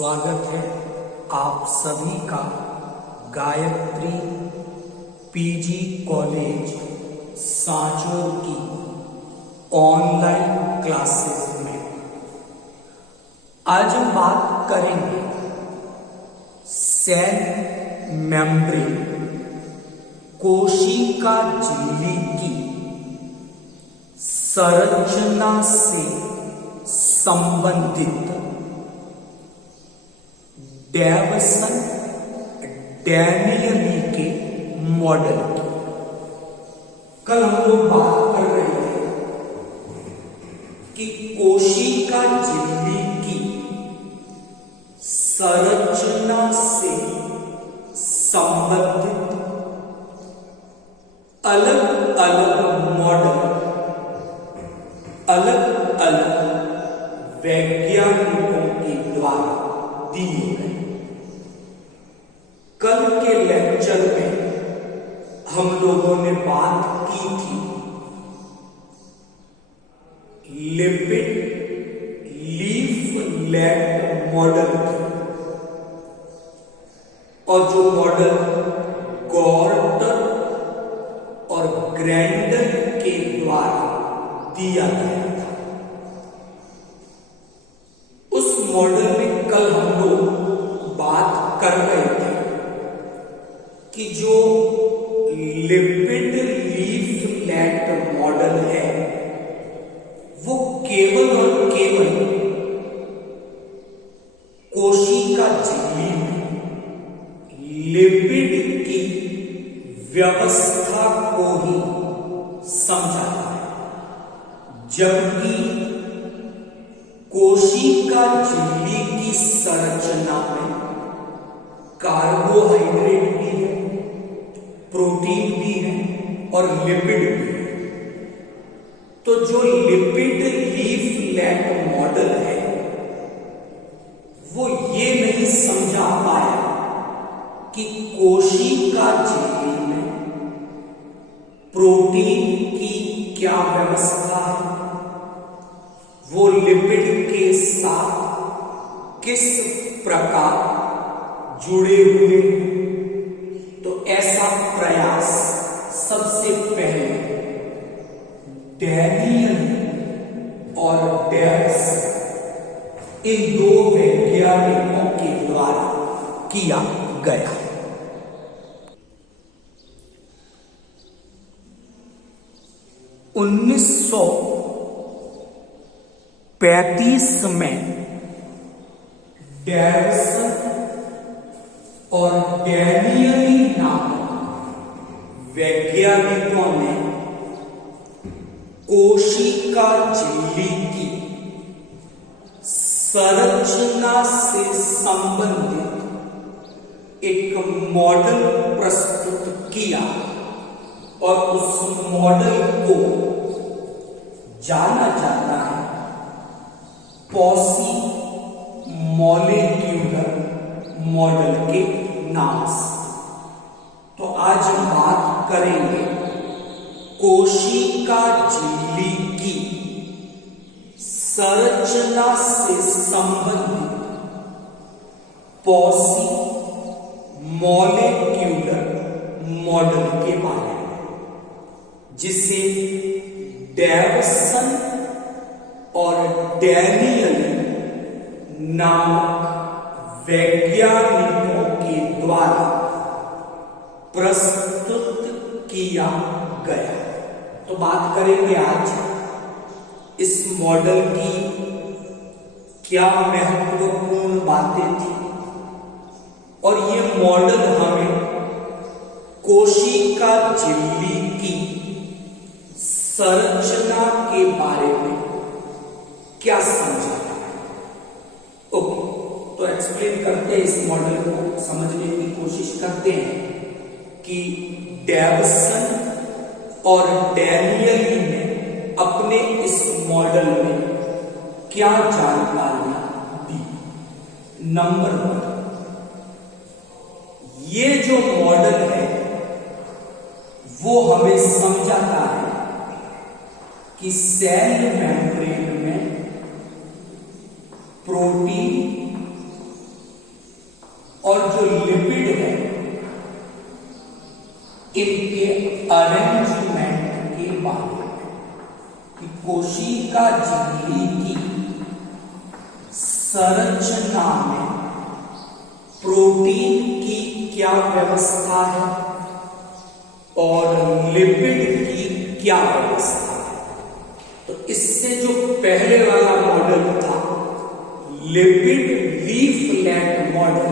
स्वागत है आप सभी का गायत्री पीजी कॉलेज सांचौर की ऑनलाइन क्लासेस में। आज हम बात करेंगे सेल मेम्ब्रेन कोशिका झिल्ली की संरचना से संबंधित डेविसन डैनियली के मॉडल की। कल हम लोग बात कर रहे थे कि कोशिका झिल्ली की संरचना से संबंधित अलग अलग मॉडल अलग अलग वैज्ञानिकों के द्वारा दिए गए। कल के लेक्चर में हम लोगों ने बात की थी लिपिड लीफलेट मॉडल की, और जो मॉडल गॉर्टर और ग्रैंडल के द्वारा दिया गया था। उस मॉडल में कल हम लोग बात कर रहे थे कि जो लिपिड लीफलेट मॉडल है वो केवल और केवल कोशिका झिल्ली में लिपिड की व्यवस्था को ही समझाता है, जबकि कोशिका झिल्ली की संरचना में कार्बोहाइड्रेट भी है, प्रोटीन भी है और लिपिड भी है। तो जो लिपिड लीफलेट मॉडल है वो ये नहीं समझा पाया कि कोशिका झिल्ली में प्रोटीन की क्या व्यवस्था है, वो लिपिड के साथ किस प्रकार जुड़े हुए हैं। तो ऐसा प्रयास सबसे पहले डैनियल और डेविसन इन दो वैज्ञानिकों के द्वारा किया गया। उन्नीस 1935 में डेविसन और डैनियली नामक वैज्ञानिकों ने कोशिका झिल्ली की संरचना से संबंधित एक मॉडल प्रस्तुत किया, और उस मॉडल को जाना जाता है पॉसी मॉलिक्यूलर मॉडल के नाम से। तो आज हम बात करेंगे कोशिका झिल्ली की संरचना से संबंधित पॉसी मॉलिक्यूलर मॉडल के बारे में, जिसे डेविसन और डैनियल नामक वैज्ञानिकों के द्वारा प्रस्तुत किया गया। तो बात करेंगे आज इस मॉडल की क्या महत्वपूर्ण बातें थी, और ये मॉडल हमें कोशिका झिल्ली की संरचना के बारे में क्या समझाता है। ओके, तो एक्सप्लेन करते हैं, इस मॉडल को समझने की कोशिश करते हैं कि डेविसन और डैनियली ने अपने इस मॉडल में क्या जानकारियां दी। नंबर 1, ये जो मॉडल है वो हमें समझाता है कि सेल मेम्ब्रेन में प्रोटीन अरेंजमेंट के बारे में, कि कोशिका झिल्ली की संरचना में प्रोटीन की क्या व्यवस्था है और लिपिड की क्या व्यवस्था है। तो इससे जो पहले वाला मॉडल था लिपिड लीफलेट मॉडल,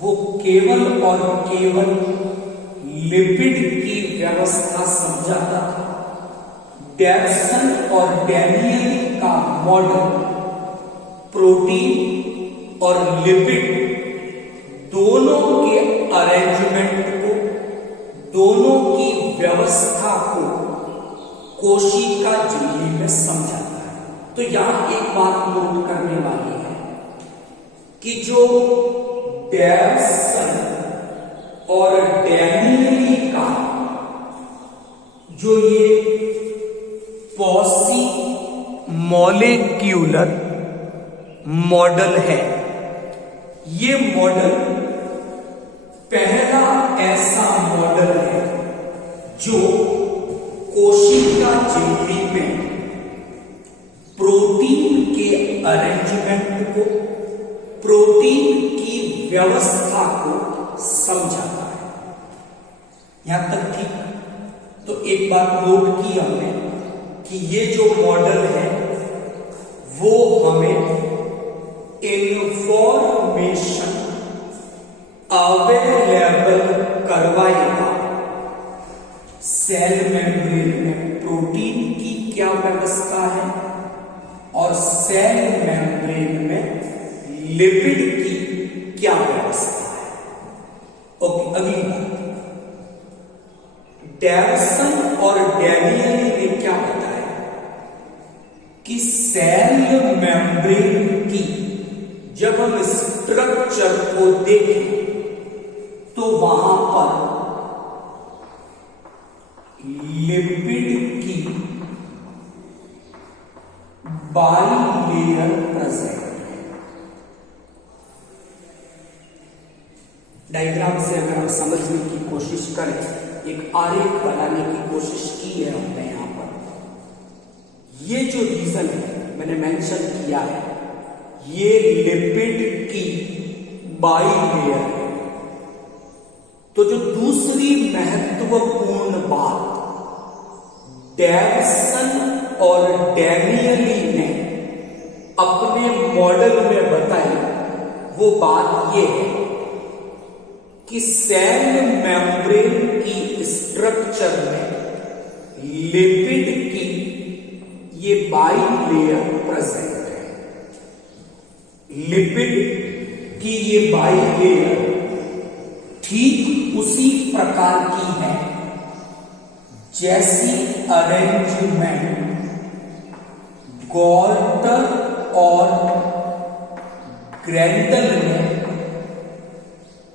वो केवल और केवल लिपिड की व्यवस्था समझाता था। डेवसन और डैनियल का मॉडल प्रोटीन और लिपिड दोनों के अरेंजमेंट को, दोनों की व्यवस्था को कोशिका झिल्ली में समझाता है। तो यहां एक बात नोट करने वाली है कि जो डेवसन और डैनियल का जो ये पॉसी मॉलिक्यूलर मॉडल है, ये मॉडल पहला ऐसा मॉडल है जो कोशिका झिल्ली में प्रोटीन के अरेंजमेंट को, प्रोटीन की व्यवस्था को समझाता है। यहां तक ठीक। तो एक बात नोट की हमने कि ये जो मॉडल है वो हमें इंफॉर्मेशन अवेलेबल करवाएगा सेल मेम्ब्रेन में प्रोटीन की क्या व्यवस्था है और सेल मेम्ब्रेन में लिपिड की क्या व्यवस्था है। ओके, अगली बात, डेवसन और डैनियल ने क्या बताया कि सेल मेम्ब्रेन की जब हम स्ट्रक्चर को देखें तो वहां पर लिपिड की बाइलेयर प्रेजेंट है। डायग्राम से अगर हम समझने की कोशिश करें, एक आरेख बनाने की कोशिश की है हमने यहां पर। ये जो रीजन है मैंने मेंशन किया है, ये लिपिड की बाइलेयर है। तो जो दूसरी महत्वपूर्ण बात डेवसन और डैनियली ने अपने मॉडल में बताई, वो बात ये है कि सेल मेम्ब्रेन की स्ट्रक्चर में लिपिड की ये बाइलेयर प्रेजेंट है। लिपिड की ये बाइलेयर ठीक उसी प्रकार की है जैसी अरेंजमेंट गॉर्टर और ग्रेंडल ने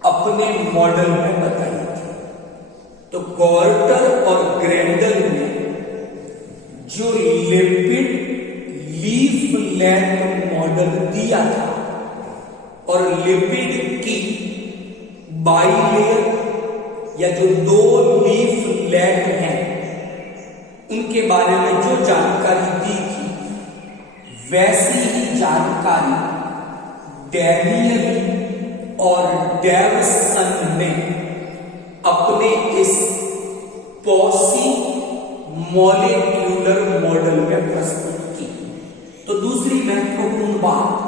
अपने मॉडल में बताई थी। तो गॉर्टर और ग्रेंडल ने जो लिपिड लीफलेट मॉडल दिया था और लिपिड की बाइलेयर या जो दो लीफलेट हैं उनके बारे में जो जानकारी दी थी, वैसी ही जानकारी डैनियल और डेवसन ने अपने इस पॉसी मॉलिक्यूलर मॉडल में प्रस्तुत की। तो दूसरी महत्वपूर्ण बात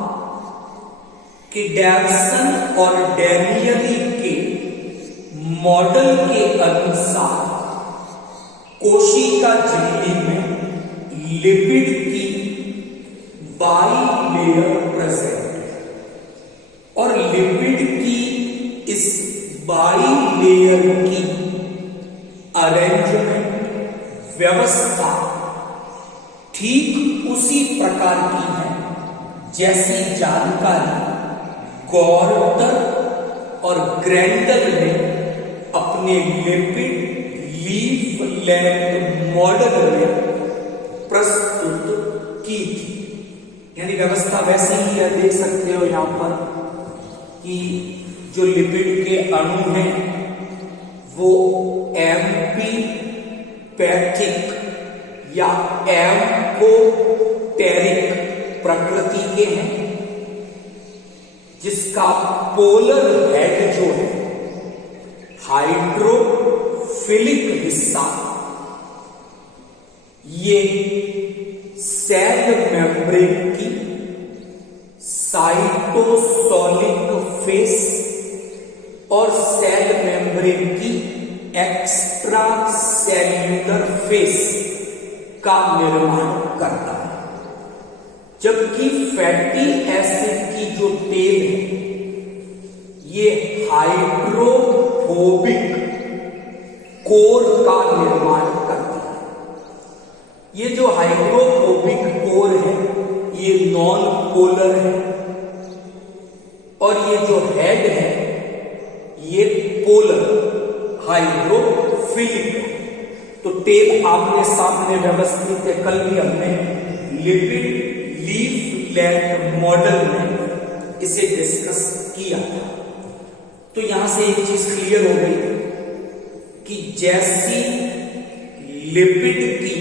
कि डेवसन और डैनियली के मॉडल के अनुसार कोशिका झिल्ली में लिपिड की बाइलेयर प्रेजेंट है और लिपिड की इस बाइलेयर की अरेंजमेंट व्यवस्था ठीक उसी प्रकार की है जैसी जानकारी गॉर्टर और ग्रेंडल ने अपने लिपिड लीफलेट मॉडल में प्रस्तुत की थी। यानी व्यवस्था वैसे ही है, देख सकते हो यहां पर कि जो लिपिड के अणु हैं वो एम्फीपैथिक या एम्फोटेरिक प्रकृति के हैं, जिसका पोलर हेड जो है हाइड्रोफिलिक हिस्सा ये सेल मेम्ब्रेन की साइटोसोलिक फेस और सेल मेम्ब्रेन की एक्स्ट्रा सेल्यूलर फेस का निर्माण करता है, जबकि फैटी एसिड की जो टेल है ये हाइड्रोफोबिक कोर का निर्माण करती है। ये जो हाइड्रोफोबिक कोर है ये नॉन पोलर है, और ये जो हेड है ये पोलर हाइड्रोफिलिक है। तो टेल आपने सामने व्यवस्थित है, कल भी हमने लिपिड लीफलेट मॉडल में इसे डिस्कस किया था। तो यहां से एक चीज क्लियर हो गई कि जैसी लिपिड की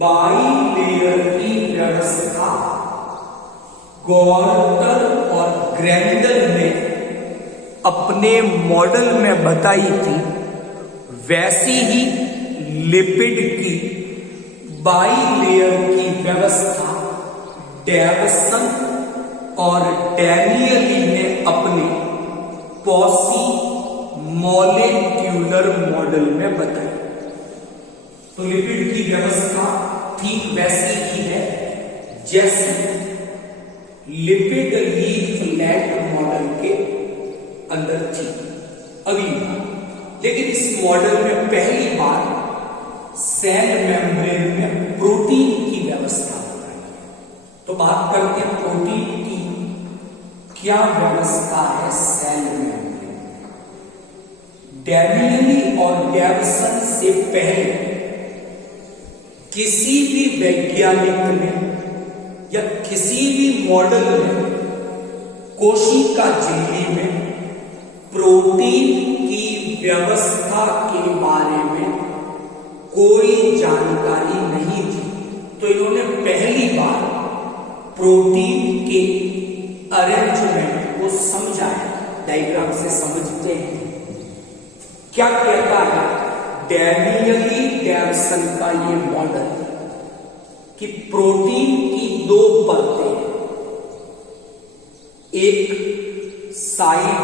बाइलेयर की व्यवस्था गॉर्टर और ग्रैंडल ने अपने मॉडल में बताई थी, वैसी ही लिपिड की बाइलेयर की व्यवस्था डेविसन और डैनियली ने अपने पॉलीमोलेक्यूलर मॉडल में बताई। तो लिपिड की व्यवस्था ठीक वैसी ही है जैसे लिपिड लीफलेट मॉडल के अंदर थी अभी, लेकिन इस मॉडल में पहली बार सेल मेम्ब्रेन में प्रोटीन की व्यवस्था बताई। तो बात करते हैं प्रोटीन की क्या व्यवस्था है सेल मेम्ब्रेन। डैनियली और डेविसन से पहले किसी भी वैज्ञानिक ने या किसी भी मॉडल में कोशिका झिल्ली में प्रोटीन की व्यवस्था के बारे में कोई जानकारी नहीं थी। तो इन्होंने पहली बार प्रोटीन के अरेंजमेंट को समझाया। डायग्राम से समझते हैं क्या कहता है डैनियली डेविसन का ये मॉडल कि प्रोटीन की दो परतें हैं, एक साइड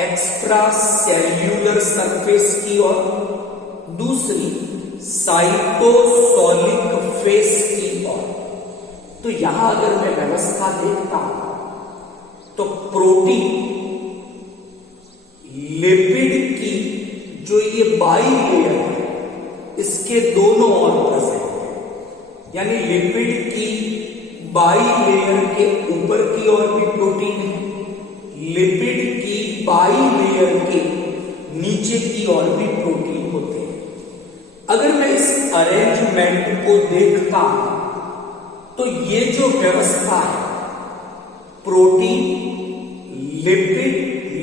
एक्स्ट्रा सेल्यूलर सरफेस की और दूसरी साइटोसोलिक फेस की ओर। तो यहां अगर मैं व्यवस्था देखता हूं तो प्रोटीन लिपिड की जो ये बाइलेयर है इसके दोनों ओर प्रेजेंट है, यानी लिपिड की बाइलेयर के ऊपर की ओर भी प्रोटीन है, लिपिड की बाइलेयर के नीचे की ओर भी प्रोटीन होते हैं। अगर मैं इस अरेंजमेंट को देखता हूं तो ये जो व्यवस्था है प्रोटीन लिपिड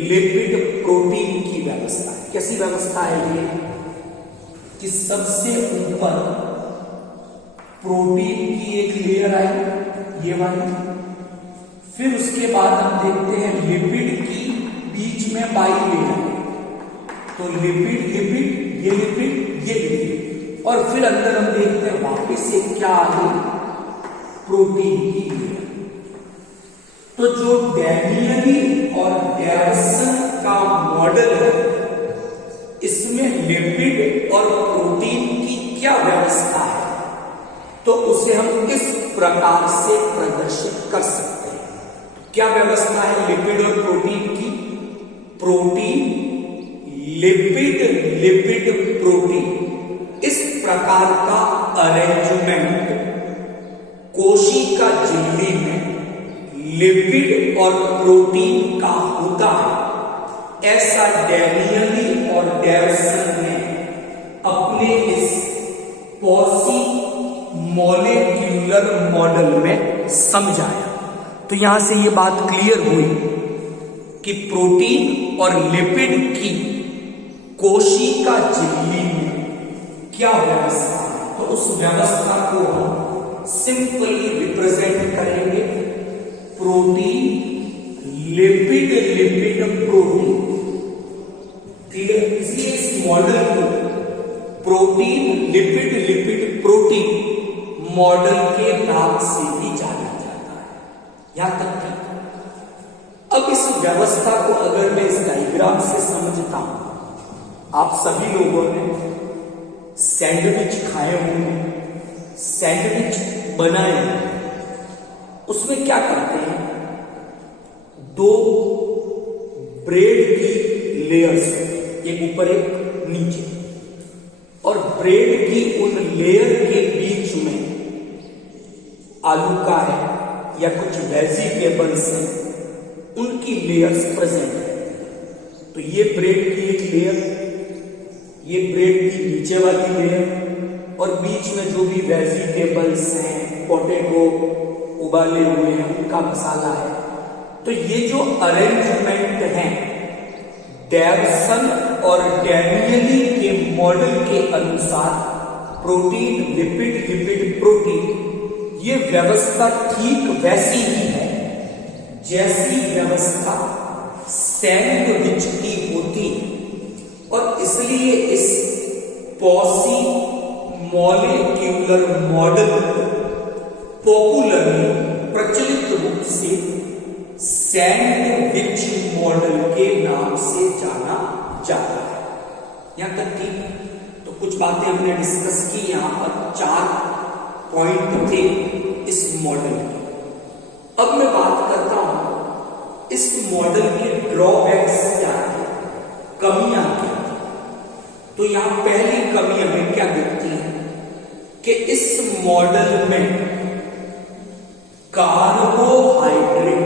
लिपिड प्रोटीन की व्यवस्था है। कैसी व्यवस्था है ये कि सबसे ऊपर प्रोटीन की एक लेयर आई ये वाली, फिर उसके बाद हम देखते हैं लिपिड की बीच में बाइलेयर, तो लिपिड लिपिड ये लिपिड ये लिपिड, और फिर अंदर हम देखते हैं वापस से क्या आ गई प्रोटीन की लेयर। तो जो डैनियली और डेविसन का मॉडल है इसमें लिपिड और प्रोटीन की क्या व्यवस्था है तो उसे हम इस प्रकार से प्रदर्शित कर सकते हैं। क्या व्यवस्था है लिपिड और प्रोटीन की? प्रोटीन लिपिड लिपिड प्रोटीन, इस प्रकार का अरेंजमेंट कोशिका झिल्ली में लिपिड और प्रोटीन का होता है, ऐसा डैनियली और डेविसन ने अपने इस पॉलीमोलेक्यूलर मॉडल में समझाया। तो यहां से यह बात क्लियर हुई कि प्रोटीन और लिपिड की कोशिका झिल्ली में क्या व्यवस्था है, तो उस व्यवस्था को हम सिंपली रिप्रेजेंट करेंगे protein lipid lipid protein. Clear? इसलिए इस मॉडल को protein lipid lipid protein model के नाम से भी जाना जाता है। यहां तक कि अब इस व्यवस्था को अगर मैं इस डायग्राम से समझता हूं, आप सभी लोगों ने सैंडविच खाए होंगे, सैंडविच बनाए होंगे। उसमें क्या करते हैं, दो ब्रेड की लेयर्स, एक ऊपर एक नीचे, और ब्रेड की उन लेयर के बीच में आलू का है या कुछ वेजिटेबल्स हैं, उनकी लेयर्स प्रेजेंट है। तो ये ब्रेड की एक लेयर, ये ब्रेड की नीचे वाली लेयर, और बीच में जो भी वेजिटेबल्स हैं, पोटैटो उबाले हुए हैं, उनका मसाला है। तो ये जो अरेंजमेंट है डेवसन और डैनियली के मॉडल के अनुसार प्रोटीन लिपिड लिपिड प्रोटीन, ये व्यवस्था ठीक वैसी ही है जैसी व्यवस्था सैंडविच की होती है। और इसलिए इस पॉसी मॉलिक्यूलर मॉडल पॉपुलरली प्रचलित रूप से सैंडविच मॉडल के नाम से जाना जाता है। यहां तक ठीक है। तो कुछ बातें हमने डिस्कस की, यहां पर 4 पॉइंट थे इस मॉडल के। अब मैं बात करता हूं इस मॉडल के ड्रॉबैक्स क्या है, कमियां क्या है। तो यहां पहली कमी हमें क्या दिखती है कि इस मॉडल में कार्बोहाइड्रेट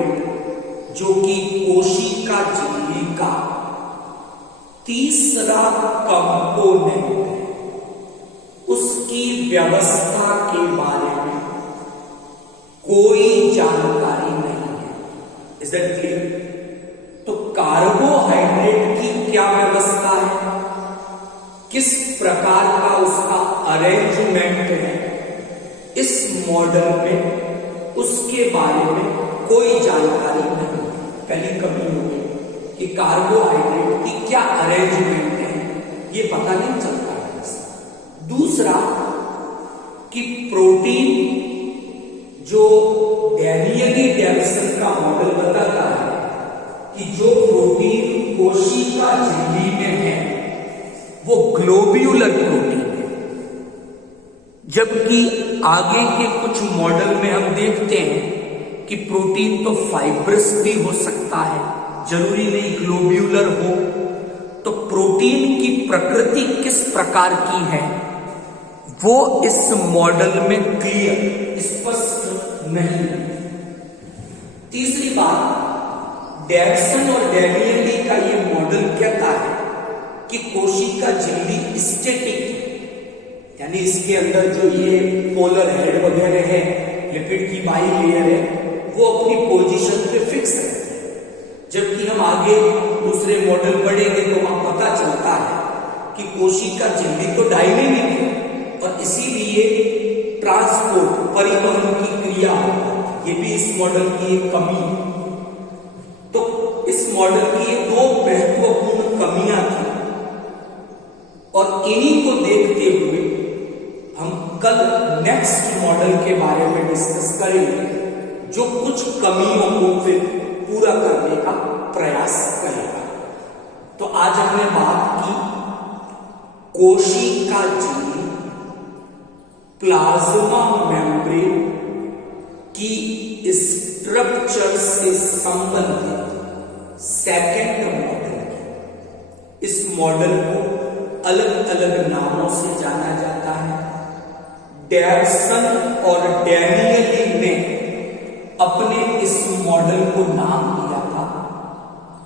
जो कि कोशिका झिल्ली का तीसरा कंपोनेंट है, उसकी व्यवस्था के बारे में कोई जानकारी नहीं है। Is that clear? तो कार्बोहाइड्रेट की क्या व्यवस्था है, किस प्रकार का उसका अरेंजमेंट है, इस मॉडल में उसके बारे में कोई जानकारी नहीं। पहली कमी होगी कि कार्बोहाइड्रेट की क्या अरेंजमेंट है, ये पता नहीं चलता है। दूसरा कि प्रोटीन जो डैनियली डेवसन का मॉडल बताता है कि जो प्रोटीन कोशिका झिल्ली में है वो ग्लोब्यूलर प्रोटीन है, जबकि आगे के कुछ मॉडल में हम देखते हैं कि प्रोटीन तो फाइब्रस भी हो सकता है, जरूरी नहीं ग्लोब्यूलर हो। तो प्रोटीन की प्रकृति किस प्रकार की है वो इस मॉडल में क्लियर स्पष्ट नहीं। तीसरी बात, डेवसन और डैनियली का ये मॉडल कहता है कि कोशिका झिल्ली स्टैटिक है, यानी इसके अंदर जो ये पोलर हेड वगैरह है, लिपिड की बाई लेयर है, वो अपनी पोजीशन पे फिक्स है। जबकि हम आगे दूसरे मॉडल पढ़ेंगे तो वहां पता चलता है कि कोशिका झिल्ली तो डायनेमिक है और इसीलिए ट्रांसपोर्ट परिवहन की क्रिया होती है। ये भी इस मॉडल की एक कमी है। तो इस मॉडल की ये 2 महत्वपूर्ण कमियां थी और इन्हीं को देखते हुए हम कल नेक्स्ट मॉडल के बारे में डिस्कस करेंगे जो कुछ कमियों को फिर पूरा करने का प्रयास करेगा। तो आज हमने बात की कोशिका झिल्ली प्लाज्मा मेम्ब्रेन की स्ट्रक्चर से संबंधित सेकंड मॉडल। इस मॉडल को अलग अलग नामों से जाना जाता है। डेवसन और डैनियली ने अपने इस मॉडल को नाम दिया था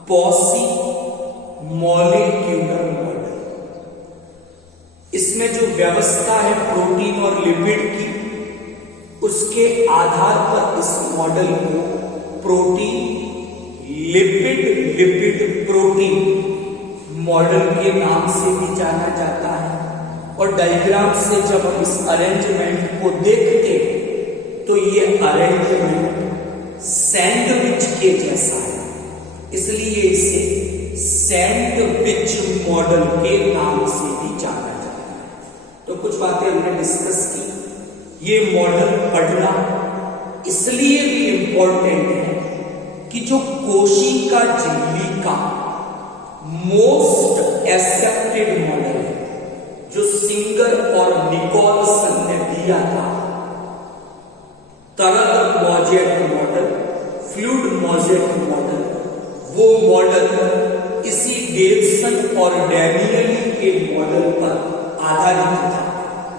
पॉसी मॉलिक्यूलर मॉडल। इसमें जो व्यवस्था है प्रोटीन और लिपिड की, उसके आधार पर इस मॉडल को protein lipid lipid protein model के नाम से भी जाना जाता है। और डायग्राम से जब हम इस अरेंजमेंट को देखते हैं तो ये अरेंजमेंट सैंडविच के जैसा है, इसलिए इसे सैंडविच मॉडल के नाम से भी जाना जाता है। तो कुछ बातें हमने डिस्कस की। ये मॉडल पढ़ना इसलिए भी इंपॉर्टेंट है कि जो कोशिका झिल्ली का मोस्ट एक्सेप्टेड मॉडल है, जो सिंगर और निकोलसन ने दिया था, तरल मोजेट मॉडल, फ्लूइड मोजेट मॉडल, वो मॉडल इसी डेवसन और डैनियली के मॉडल पर आधारित था।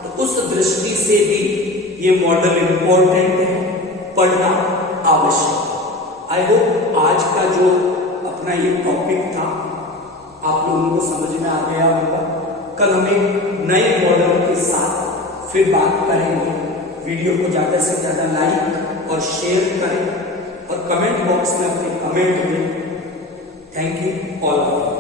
तो उस दृष्टि से भी ये मॉडल इंपॉर्टेंट है, पढ़ना आवश्यक है। आई होप आज का जो अपना ये टॉपिक था आप लोगों को समझ में आ गया होगा। कल हम एक नए मॉडल के साथ फिर बात करेंगे। वीडियो को ज्यादा से ज्यादा लाइक और शेयर करें और कमेंट बॉक्स में अपने कमेंट दें। Thank you all of you.